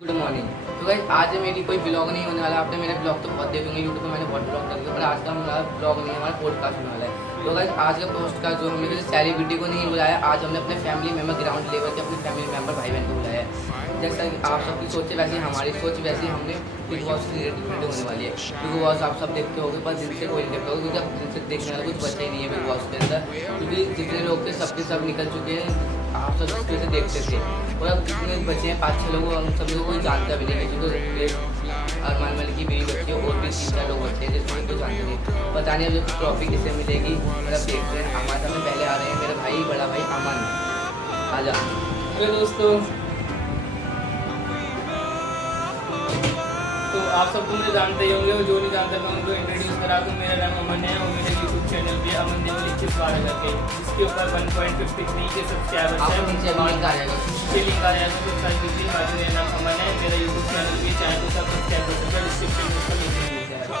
Good morning. तो guys आज मेरी कोई ब्लॉग नहीं होने वाला। आपने मेरे ब्लॉग तो बहुत देखे होंगे, यूट्यूब पे मैंने बहुत ब्लॉग कर दिया, पर आज का हमारा ब्लॉग नहीं है, हमारा पॉडकास्ट होने वाला है। तो गाइस आज का पॉडकास्ट जो हमने किसी सेलिब्रिटी को नहीं बुलाया, आज हमने अपने फैमिली मेम्बर ग्राउंड लेवल के अपने फैमिली मेम्बर भाई बहन को बुलाया है। जैसा कि आप सबकी सोच है वैसे हमारी सोच, वैसे हमने बिग बॉस से रिलेटेड वीडियो होने वाली है। बिग बॉस आप सब देखते होंगे, पर दिन से कोई नहीं देखता होगा, क्योंकि अब दिन से देखने वाला कुछ बचा ही नहीं है बिग बॉस के अंदर, क्योंकि जितने लोग थे सबके सब निकल चुके हैं। आप सब इसके से देखते थे और अब कितने बचे हैं, 5-6 लोग, हम सब लोग कोई जानता भी नहीं है, क्योंकि अरमान मलिक की बीवी बच्ची है और भी 3-4 लोग बच्चे हैं जिसमें कोई जानते नहीं। पता नहीं अब ट्रॉफी किससे मिलेगी, मतलब देखते हैं। हमारे सामने पहले आ रहे हैं मेरा भाई, बड़ा भाई अमन। आजा। हेलो दोस्तों, तो आप सब तो मुझे जानते ही होंगे और जो नहीं जानते मैं उनको इंट्रोड्यूस करा दूँ। मेरा नाम अमन है और मेरे यूट्यूब चैनल पे अमन देवल 2112 करके, जिसके ऊपर 1.53 के सब्सक्राइबर्स हैं। नीचे लिंक आ जाएगा, नीचे लिंक आ जाएगा तो सारी चीज़ें बाजू। मेरा नाम अमन है, मेरा यूट्यूब चैनल भी चाहे तो सब सब्सक्राइब कर सकते हैं, डिस्क्रिप्शन में उसका लिंक मिल जाएगा।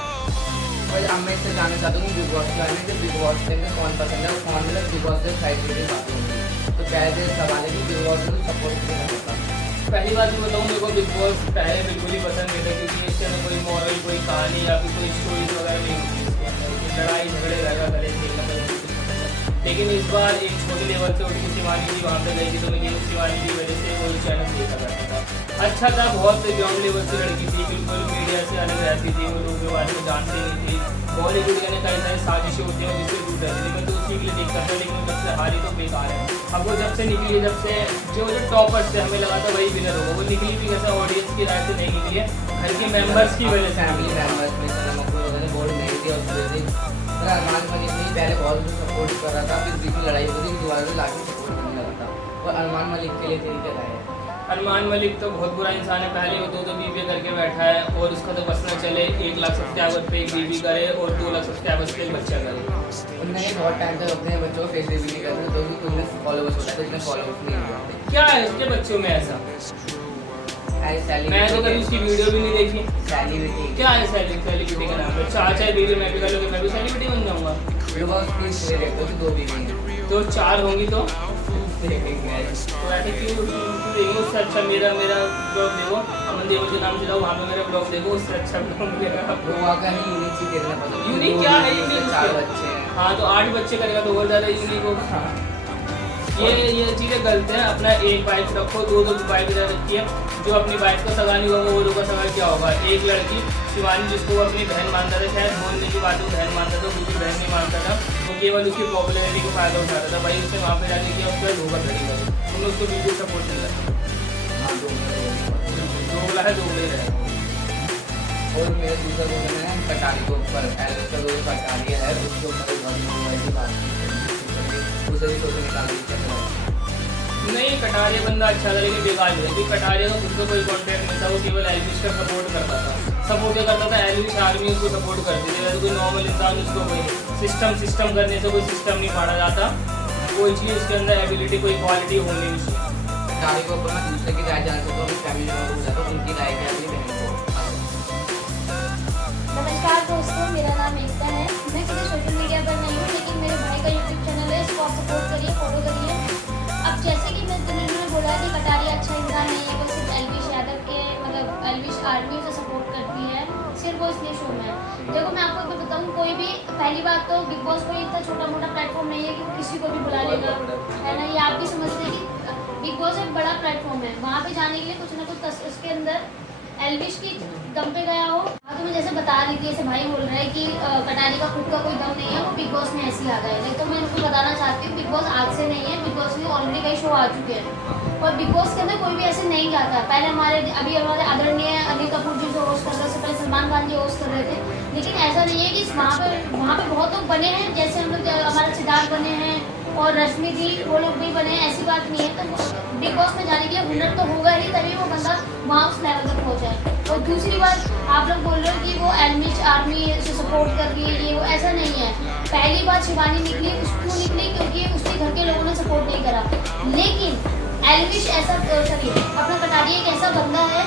और अब मैं इससे जानना चाहता हूँ बिग बॉस के बारे में, कि बिग बॉस के अंदर कौन पसंद है और कौन मतलब बिग बॉस से साइड की बात होगी। तो पहले सवाल है कि बिग बॉस में सपोर्ट किया जाता है। पहली बात मैं बताऊँ, मेरे को बिग बॉस पहले बिल्कुल ही पसंद नहीं था, क्योंकि इसके अंदर कोई मॉरल, कोई कहानी या फिर कोई स्टोरीज वगैरह नहीं होती इसके अंदर, लड़ाई झगड़े लगा करे खेलना मुझे बिल्कुल पसंद है। लेकिन इस बार एक छोटे लेवल से उठ के शिवानी जी वहाँ पे गई थी, तो मैं ये शिवानी की वजह से वो चैनल देखा करता था। अच्छा था, बहुत ग्राउंड लेवल से लड़की थी, बिल्कुल मीडिया से अलग रहती थी, वो लोग के बारे में जानते नहीं थी। बॉलीवुड ने कई सारी साजिशें होती हैं जिससे दूर रहती थी, मैं तो उसी के लिए देख करता, लेकिन जब से हारी तो बेकार है। अब वो जब से निकली है, जब से जो टॉपर्स थे हमें लगा था वही विनर होगा, वो निकली भी कैसे ऑडियंस की राय से नहीं निकली है, घर के मेंबर्स की वजह से। फैमिली मेंबर्स में वोट नहीं दिया उसकी वजह से। पर अरमान मलिक ने पहले बहुत सपोर्ट कर रहा था, फिर बीच में लड़ाई होती थी, दोबारा से लाके सपोर्ट करने लगा था। और अरमान मलिक के लिए तरीके लाए हैं। अरमान मलिक तो बहुत बुरा इंसान है, पहले वो 2 बीवी करके बैठा है और उसका तो बस न चले 1 लाख सब्सक्राइबर पे एक बीवी करे और 2 लाख सब्सक्राइबर्स पे एक बच्चा करे। उन्होंने बहुत टाइम तक अपने बच्चों को फेस रिवील नहीं करते, तो भी तुमने फॉलोवर्स होता है, तो इतने फॉलोवर्स नहीं होते। क्या है उसके बच्चों में ऐसा? मैं तो कभी उसकी वीडियो भी नहीं देखी। सेलिब्रिटी क्या है सेलिब्रिटी का नाम है? 4 वीडियो मैं भी कर लूँगी, मैं भी सेलिब्रिटी बन जाऊँगा। दो बीवी हैं, तो 4 होंगी तो देखेंगे। तो ऐसे क्यों देखो, उससे अच्छा मेरा ब्लॉग देखो, अमन देवल के नाम से जाओ, वहाँ पे मेरा ब्लॉग देखो, उससे अच्छा ब्लॉग मिलेगा आपको। वो आकर ही यूनिक चीज देखना पड़ता है। यूनिक क्या है? यूनिक 4 बच्चे हैं। हाँ, तो 8 बच्चे करेगा तो और ज़्यादा यूनिक होगा। ये चीज़ें गलत है। अपना एक वाइफ रखो, 2 वाइफ रखी है। जो अपनी वाइफ को सगा नहीं होगा वो लोग का सगा क्या होगा? एक लड़की शिवानी, जिसको वो अपनी बहन मानता था, शायद बोलने की बात वो बहन मानता था, दूसरी बहन नहीं मानता था, वो केवल उसकी पॉपुलैरिटी को फायदा उठाता था। भाई उसने वहाँ पे जाके किया, उसका धोखा धड़ी कर, तुमने उसको बिल्कुल सपोर्ट नहीं करता। दोगला है, दोगले है। और मेरे दूसरा दोस्त है कटारी के ऊपर, कटारी है उसके ऊपर उसे भी सोच निकाल दी। नहीं, कटारिया बंदा अच्छा था लेकिन बेकार है, क्योंकि कटारिया का खुद को कोई कॉन्टेक्ट नहीं था, वो केवल एलविश का सपोर्ट करता था। सपोर्ट करता था, एलविश आर्मी उसको सपोर्ट करती थी। वैसे कोई नॉर्मल इंसान उसको कोई सिस्टम करने से कोई सिस्टम नहीं पाड़ा जाता, कोई चीज़ उसके अंदर एबिलिटी, कोई क्वालिटी होनी नहीं चाहिए। कटारी के ऊपर मैं दूसरे की राय जान सकता हूँ, फैमिली मेम्बर हो जाता हूँ, उनकी राय क्या अपनी बहन को। नमस्कार दोस्तों, मेरा नाम एकता है। मैं किसी सोशल मीडिया पर नहीं हूँ, लेकिन मेरे भाई का यूट्यूब चैनल है, इसको आप सपोर्ट करिए, फॉलो करिए। अब जैसे कि मैंने बोला कि कटारिया अच्छा इंसान नहीं है, वो सिर्फ एलविश यादव के मतलब एलविश आर्मी से सपोर्ट करती है, सिर्फ वो इसलिए शो में है। देखो मैं आपको तो बताऊँ, कोई भी पहली बात तो बिग बॉस कोई इतना छोटा मोटा प्लेटफॉर्म नहीं है कि किसी को भी बुला लेगा, है ना। ये आप भी समझते हैं कि बिग बॉस एक बड़ा प्लेटफॉर्म है, वहाँ पे जाने के लिए कुछ ना कुछ उसके अंदर एलविश की दम पे गया हो। हाँ, तो मैं जैसे बता रही थी, ऐसे भाई बोल रहे हैं कि कटारी का खुद का कोई दम नहीं है, वो बिग बॉस में ऐसे ही आ गए। नहीं तो मैं उनको बताना चाहती हूँ, बिग बॉस आज से नहीं है, बिग बॉस में ऑलरेडी कई शो आ चुके हैं और बिग बॉस के अंदर कोई भी ऐसे नहीं जाता। पहले हमारे आदरणीय अनिल कपूर जी जो होस्ट कर रहे थे, पहले सलमान खान जी होस्ट कर रहे थे, लेकिन ऐसा नहीं है कि वहाँ पे बहुत लोग बने हैं, जैसे हम लोग हमारे सिद्धार्थ बने हैं और रश्मि थी, वो लोग भी बने हैं, ऐसी बात नहीं है। तो बिग बॉस में जाने के लिए हुनर तो होगा ही, तभी वो बंदा वहाँ उस लेवल तक पहुँचा है। और दूसरी बात, आप लोग बोल रहे हो कि वो एलविश आर्मी से सपोर्ट कर रही है, ये वो, ऐसा नहीं है। पहली बात शिवानी निकली, क्यों निकली? क्योंकि उसके घर के लोगों ने सपोर्ट नहीं करा। लेकिन एलविश ऐसा सॉरी अपना कटारिया एक ऐसा बंदा है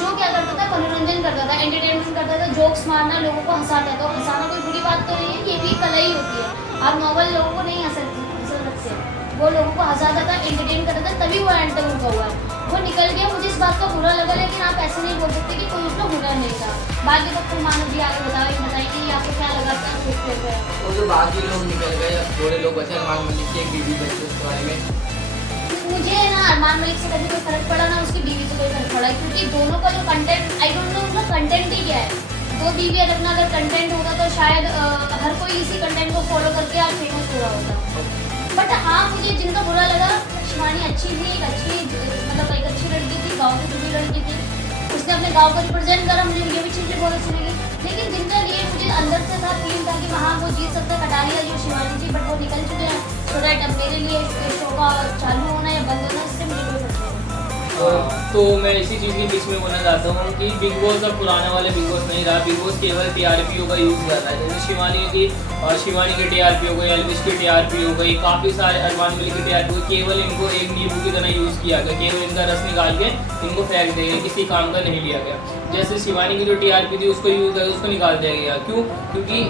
जो क्या करता था, मनोरंजन करता था, एंटरटेनमेंट करता था, जोक्स मारना, लोगों को हंसाता था। हंसाना कोई बुरी बात तो नहीं है, ये भी कला ही होती है। आप नॉर्मल लोगों को नहीं हंसा सकते, वो लोगों को हंसाता था, एंटरटेन करता था, तभी वो एंड तक रुका हुआ है। वो निकल गया, मुझे इस बात का बुरा लगा, लेकिन आप बाकी तो फिर मानो जी आगे बताएंगे आपको क्या लगा क्या सोचते थे। वो जो बाकी लोग निकल गए, अब थोड़े लोग बचे, अरमान मलिक की एक बीवी बची, उसके बारे में मुझे ना अरमान मलिक से कभी कोई फर्क पड़ा ना उसकी बीवी से कोई फर्क पड़ा, क्योंकि दोनों का जो कंटेंट, आई डोंट नो उनका कंटेंट ही क्या है। दो बीवी अपना अगर कंटेंट होगा तो शायद हर कोई इसी कंटेंट को फॉलो करके आज फेमस हो रहा होता। बट हाँ, मुझे जिनका बुरा लगा, शिवानी अच्छी थी, एक अच्छी लड़की थी, गाँव की दूसरी लड़की थी, उसने अपने गांव को रिप्रेजेंट करा, मुझे ये भी चीज़ें बहुत अच्छी लगी। लेकिन जिनका लिए मुझे अंदर से था फील था कि वहाँ वो जीत सकता कटारिया जो शिवानी थी, बट वो निकल चुके हैं। सो दैट अब मेरे लिए शो का चालू होना या बंद होना इससे मुझे कोई फर्क नहीं। तो मैं इसी चीज़ के बीच में बोलना चाहता हूँ कि बिग बॉस अब पुराने वाले बिग बॉस नहीं रहा। बिग बॉस केवल टीआरपी का यूज़ कर रहा है। जैसे शिवानी की टीआरपी हो गई, एल्विश की टीआरपी हो गई, काफ़ी सारे अरमान मलिक की टीआरपी हो गई, केवल इनको एक नींबू की तरह यूज़ किया गया, केवल इनका रस निकाल के इनको फेंक दिया गया, किसी काम का नहीं लिया गया। जैसे शिवानी की जो टीआरपी थी उसको यूज़ करके उसको निकाल दिया गया। क्यों? क्योंकि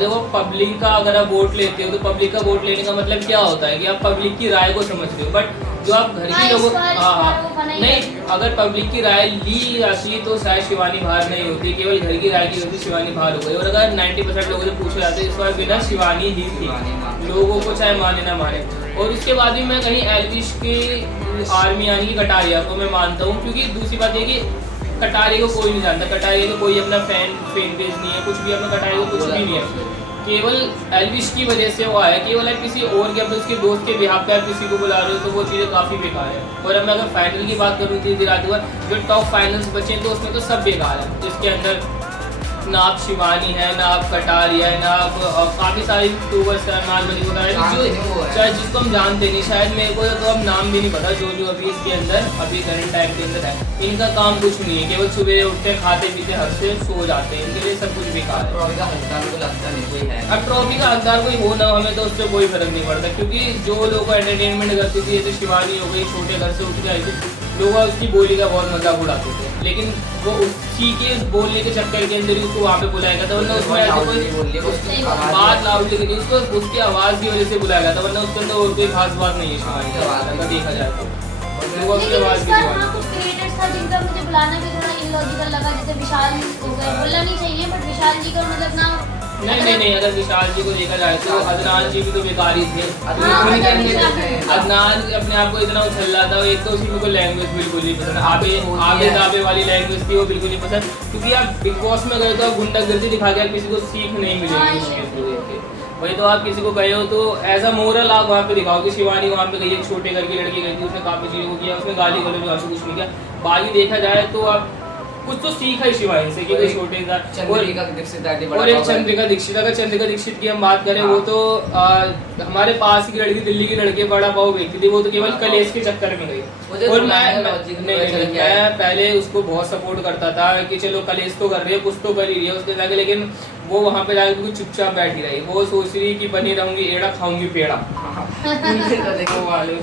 जब वो पब्लिक का अगर आप वोट लेते हो तो पब्लिक का वोट लेने का मतलब क्या होता है कि आप पब्लिक की राय को समझते हो। बट जो आप घर की लोगों नहीं, अगर पब्लिक की राय ली जाती तो शायद शिवानी बाहर नहीं होती, केवल घर की राय की होती शिवानी बाहर हो गई। और अगर 90% लोगों से पूछे जाते इस बार बिना शिवानी ही थी, लोगों को चाहे माने ना माने। और उसके बाद भी मैं कहीं एल्विश की आर्मी यानी कि कटारिया को मैं मानता हूँ, क्योंकि दूसरी बात ये कि कटारिया को कोई नहीं जानता, कटारिया को कोई अपना फैन पेज नहीं है, कुछ भी अपना कटारिया को कुछ भी नहीं है, केवल एल्विश की वजह से वो आया। केवल आप किसी और के अपने उसके दोस्त के बिहाफ पे आप किसी को बुला रहे हो तो वो चीज़ें काफ़ी बेकार है। और अब मैं अगर फाइनल की बात करूँ धीरे धीरे जो टॉप फाइनल्स बचे तो उसमें तो सब बेकार है। जिसके अंदर ना आप शिवानी है, ना आप कटारिया है, ना आप काफ़ी सारे यूट्यूबर्स हैं, अरमान मलिक बताया जो चाहे जिसको हम जानते नहीं, शायद मेरे को तो अब नाम भी नहीं पता जो अभी इसके अंदर अभी करंट टाइम के अंदर है। इनका काम कुछ नहीं है, केवल सुबह उठते खाते पीते हद से सो जाते हैं, इनके लिए सब कुछ बेकार है। ट्रॉफी का हकदार को लगता नहीं कोई है। अब ट्रॉफी का हकदार कोई हो ना हो हमें तो उससे कोई फर्क नहीं पड़ता, क्योंकि जो लोग एंटरटेनमेंट करती थी जैसे शिवानी हो गई, छोटे घर से उठ के आई थी, लोग उसकी बोली का बहुत मजाक उड़ाते थे, लेकिन वो उसी के बोलने के चक्कर के अंदर ही उसको वहाँ पे बुलाया गया था, वरना उसमें ऐसे कोई बात लाउडली नहीं, उसको उसकी आवाज़ की वजह से बुलाया गया था, वरना उसके अंदर और कोई खास बात नहीं है शिवानी का अगर देखा जाए तो। कुछ क्रिएटर्स था जिनका मुझे बुलाना भी थोड़ा इलॉजिकल लगा, जैसे विशाल हो गए, बोलना नहीं चाहिए बट विशाल जी का मतलब ना नहीं, अगर विशाल जी को देखा जाए तो अदनान जी भी तो बेकार ही थे। अदनान अपने आप को इतना उछल रहा था, एक तो उसी को लैंग्वेज बिल्कुल नहीं पसंद, आगे दाबे वाली लैंग्वेज थी वो बिल्कुल नहीं पसंद, क्योंकि आप बिग बॉस में गए तो आप गुंडागर्दी दिखा के आप किसी को सीख नहीं मिलेगी उसके थ्रू देख के। वही तो आप किसी को गए हो तो एज अ मोरल आप वहाँ पे दिखाओ कि शिवानी वहाँ पे गई, एक छोटे घर की लड़की गई थी, उसने काफ़ी चीज़ों को किया, उसने गाली गलौज वहाँ से कुछ नहीं किया। बाकी देखा जाए तो आप कुछ तो सीखा ही शिवानी से कि कोई छोटे का चंद्रिका दीक्षित और एक चंद्रिका दीक्षित, अगर चंद्रिका दीक्षित की हम बात करें वो तो हमारे पास की लड़की, दिल्ली की लड़की बड़ा पाव बेचती थी, वो तो केवल कलेश के चक्कर में गई। और मैं पहले उसको बहुत सपोर्ट करता था कि चलो कलेश तो कर रही है, कुछ तो कर ही रही है उसके जाके, लेकिन वो वहाँ पे जाके चुपचाप बैठी रही, वो सोच रही कि बनी रहूंगी एड़ा खाऊंगी पेड़ा।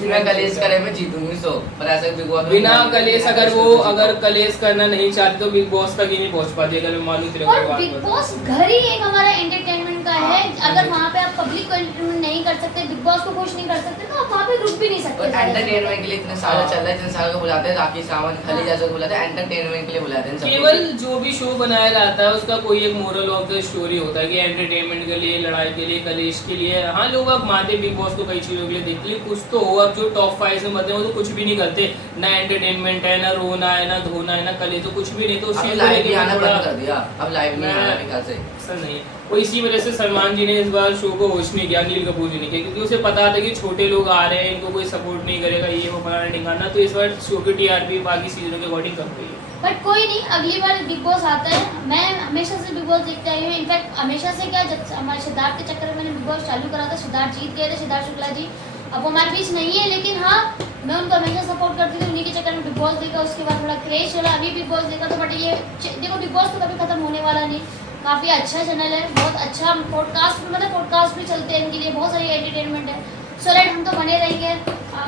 बिना कलेश करे मैं जीतूंगी सो, पर ऐसा बिग बॉस बिना कलेश अगर कलेश करना नहीं चाहती तो बिग बॉस तक ही नहीं पहुंच पाती, अगर मैं मानूं तेरे और बिग बॉस घर ही एक हमारा एंटरटेनमेंट का है। अगर वहाँ पे आप पब्लिक को एंटरटेनमेंट नहीं कर सकते, बिग बॉस को खुश नहीं कर सकते, तो आप वहाँ पे रुक भी नहीं सकते। एंटरटेनमेंट के लिए इतने साल चल रहा है, इतने साल को बुलाते हैं, राखी सावंत खली जैसे को बुलाते हैं, एंटरटेनमेंट के लिए बुलाते हैं। केवल जो भी शो बनाया जाता है उसका कोई एक मोरल ऑफ द स्टोरी होता है कि एंटरटेनमेंट के लिए, लड़ाई के लिए, कलेश के लिए। हाँ, लोग अब मानते बिग बॉस को कई चीज़ों के लिए देखते हैं, कुछ तो हो। अब जो टॉप 5 में बने वो तो कुछ भी नहीं करते, ना एंटरटेनमेंट है, ना रोना है, ना धोना है, ना कलेश, तो कुछ भी नहीं। तो लाइव आना बंद कर दिया, अब लाइव नहीं आना निकाल से ऐसा नहीं। और इसी वजह से सलमान जी ने इस बार शो को होस्ट नहीं किया, अनिल कपूर जी ने किया, क्योंकि उसे पता था कि छोटे लोग आ रहे हैं, इनको कोई सपोर्ट नहीं करेगा, ये वो फलाना ठिकाना, तो इस बार शो की टीआरपी बाकी सीजनों के अकॉर्डिंग कम गई है। बट कोई नहीं, अगली बार बिग बॉस आता है। मैं हमेशा से बिग बॉस देखते आई हूँ, इनफैक्ट हमेशा से क्या, जब हमारे सिद्धार्थ के चक्कर में मैंने बिग बॉस चालू करा था, सिद्धार्थ जीत गए थे, सिद्धार्थ शुक्ला जी। अब वो हमारे बीच नहीं है, लेकिन हाँ मैं उनको हमेशा सपोर्ट करती थी, उन्हीं के चक्कर में बिग बॉस देखा, उसके बाद थोड़ा क्रेज चला, अभी बिग बॉस देखा। तो बट ये देखो, बिग बॉस तो कभी खत्म होने वाला नहीं, काफ़ी अच्छा चैनल है, बहुत अच्छा पॉडकास्ट भी चलते हैं इनके लिए, बहुत सारी एंटरटेनमेंट है। सो राइट, हम तो बने रहेंगे।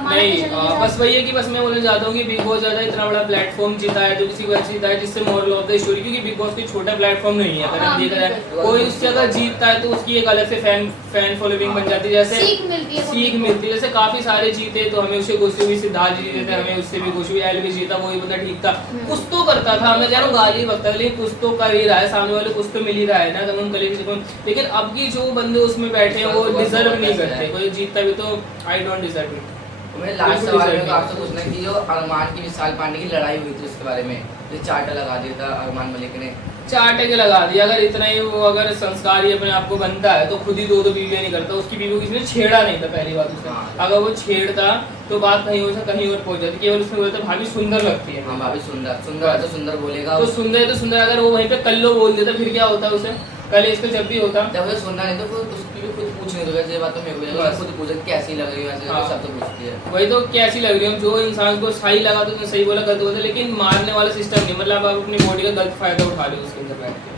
नहीं बस वही है कि बस मैं बोलना चाहता हूँ कि बिग बॉस ज्यादा इतना बड़ा प्लेटफॉर्म जीता है जो किसी को ऐसी जीता है जिससे मॉरल ऑफ द स्टोरी, क्योंकि बिग बॉस कोई छोटा प्लेटफॉर्म नहीं है। अगर हम देखा जाए कोई उससे अगर जीतता है तो उसकी एक अलग से फैन फॉलोइंग बन जाती है, जैसे सीख मिलती है। जैसे काफी सारे जीते तो हमें उससे खुशी हुई, सिद्धार्थ जी जीते थे हमें उससे भी खुशी हुई, एल भी जीता वही बंदा ठीक था, कुछ तो करता था, मैं कह रहा हूँ गाली बकता, लेकिन कुछ तो कर ही रहा है, सामने वाले कुछ तो मिल ही रहा है ना, कम कले। लेकिन अब की जो बंदे उसमें बैठे हैं वो डिजर्व नहीं करते, कोई जीतता भी तो आई डोंट डिजर्व इट। मैं लास्ट सवाल में आपसे पूछना कि जो अरमान की विशाल पांडे की लड़ाई हुई थी उसके बारे में, जो चाटा लगा दिया था अरमान मलिक ने, चाटे के लगा दिया। अगर इतना ही वो अगर संस्कारी अपने आप को बनता है तो खुद ही दो बीवियां नहीं करता, उसकी बीवी को किसी ने छेड़ा नहीं था पहली बात उसने, अगर वो छेड़ता तो बात कहीं और पहुंच जाती, केवल उसने बोलता भाभी सुंदर लगती है। हाँ भाभी सुंदर है तो सुंदर बोलेगा, तो सुंदर अगर वो वहीं पे कल्लो बोल देता फिर क्या होता उसे, कल इस पे जब भी होता जब वो सुनना नहीं तो उसकी भी खुद पूछने दो, ये बात तो मेरे को लगा खुद पूछे कैसी लग रही है, वैसे हाँ। सब तो पूछती है, वही तो कैसी लग रही है। जो इंसान को सही लगा तो सही बोला गलत बोलता, लेकिन मारने वाला सिस्टम नहीं, मतलब आप अपनी बॉडी का गलत फायदा उठा लो उसके अंदर बैठ के।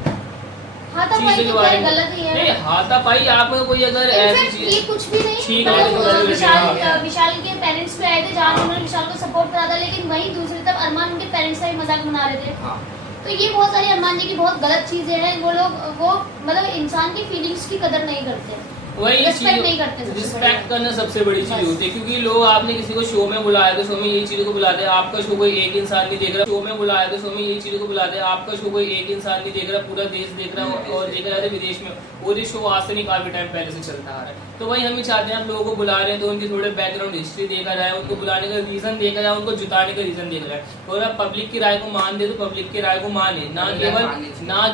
हाथापाई तो क्या गलत ही है। नहीं हाथापाई आप में कोई अगर ऐसी चीज ये कुछ भी नहीं, ठीक मतलब है विशाल के पेरेंट्स भी आए थे जहाँ उन्होंने विशाल को सपोर्ट करा था, लेकिन वहीं दूसरी तरफ अरमान उनके पेरेंट्स का भी मजाक बना रहे थे। हाँ। तो ये बहुत सारी अरमान जी की बहुत गलत चीजें हैं, वो लोग वो मतलब इंसान की फीलिंग्स की कदर नहीं करते, वही रिस्पेक्ट नहीं करते। रिस्पेक्ट करना सबसे बड़ी चीज होती है, क्योंकि लोग आपने किसी को शो में बुलाया तो शो में यही चीजों को बुलाते हैं, आपका शो कोई एक इंसान नहीं देख रहा, शो में बुलाया तो शो में यही चीजों को बुलाते हैं, आपका शो कोई एक इंसान नहीं देख रहा, पूरा देश देख रहा है, और देखा जाता है विदेश में वो जो शो आज से नहीं काफी टाइम पहले से चलता आ रहा है। तो वही हम भी चाहते हैं आप लोगों को बुला रहे हैं तो उनकी थोड़े बैकग्राउंड हिस्ट्री देखा जाए, उनको बुलाने का रीजन देखा जाए, उनको जिताने का रीजन देखा जाए, और आप पब्लिक की राय को मान दे तो पब्लिक की राय को माने, ना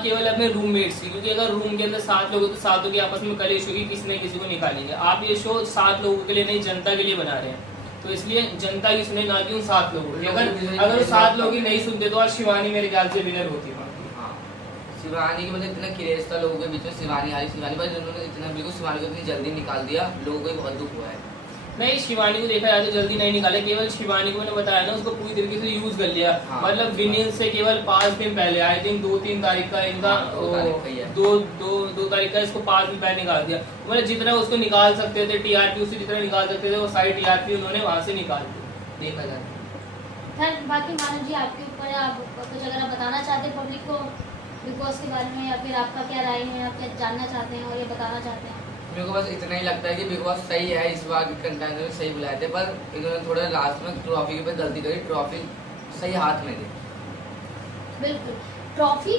केवल अपने रूममेट्स की, क्योंकि अगर रूम के अंदर 7 लोग तो 7 की आपस में कलेश होगी, किसी न किसी को निकालेंगे। आप ये शो 7 लोगों के लिए नहीं जनता के लिए बना रहे हैं, तो इसलिए जनता की सुने, ना कि उन 7 लोगों की। अगर 7 लोग ही नहीं सुनते तो आज शिवानी मेरे ख्याल से विनर होती। शिवानी की मतलब इतना क्रेज था लोगों के बीच में, शिवानी पर उन्होंने इतना बिल्कुल शिवानी को इतनी जल्दी निकाल दिया, लोगों को बहुत दुख हुआ है। नहीं शिवानी को देखा जाए तो जल्दी नहीं निकाले, केवल शिवानी को मैंने बताया ना उसको पूरी तरीके से यूज कर लिया। हाँ। मतलब विनिंग से केवल 5 दिन पहले, आई थिंक 2-3 तारीख का इनका, 2 तारीख का इसको 5 दिन पहले निकाल दिया। मतलब जितना उसको निकाल सकते थे टीआरपी उससे जितना निकाल सकते थे वो सारी टीआरपी उन्होंने वहां से निकाल दी, देखा जाए। बाकी मानव जी आपके ऊपर, आप कुछ अगर आप बताना चाहते हैं पब्लिक को बिग बॉस के बारे में, या फिर आपका क्या राय है, आप क्या जानना चाहते हैं और ये बताना चाहते हैं? मेरे को बस इतना ही लगता है कि बिग बॉस सही है, इस बार कंटेंट में सही बुलाए थे, पर इन्होंने थोड़ा लास्ट में ट्रॉफी के ऊपर गलती करी, ट्रॉफी सही हाथ में दी। बिल्कुल, ट्रॉफी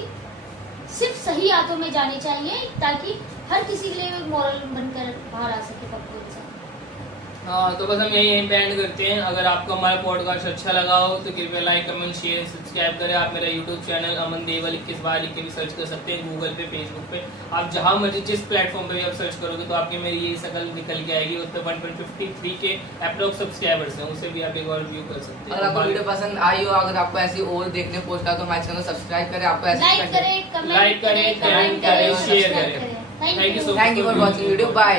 सिर्फ सही हाथों में जानी चाहिए ताकि हर किसी के लिए मॉरल बनकर बाहर आ सके पब्लिक। हाँ तो बस हम यही एंड करते हैं। अगर आपको हमारा पॉडकास्ट अच्छा लगा हो तो कृपया लाइक कमेंट शेयर सब्सक्राइब करें। आप मेरा यूट्यूब चैनल अमन देवल 21 बार लिख के भी सर्च कर सकते हैं, गूगल पे फेसबुक पे, आप जहाँ मर्जी जिस प्लेटफॉर्म पे भी आप सर्च करोगे तो आपके मेरी यही शकल निकल के आएगी। उस पर 153 के अप्रोक्स सब्सक्राइबर्स हैं, उससे भी आप एक और व्यू कर सकते हैं। अगर आपको वीडियो पसंद आई हो, अगर आपको ऐसी और देखने पोस्ट तो हमारे चैनल सब्सक्राइब करें, आपको ऐसे लाइक करें, कमेंट करें, शेयर करें। Thank you for watching video, bye.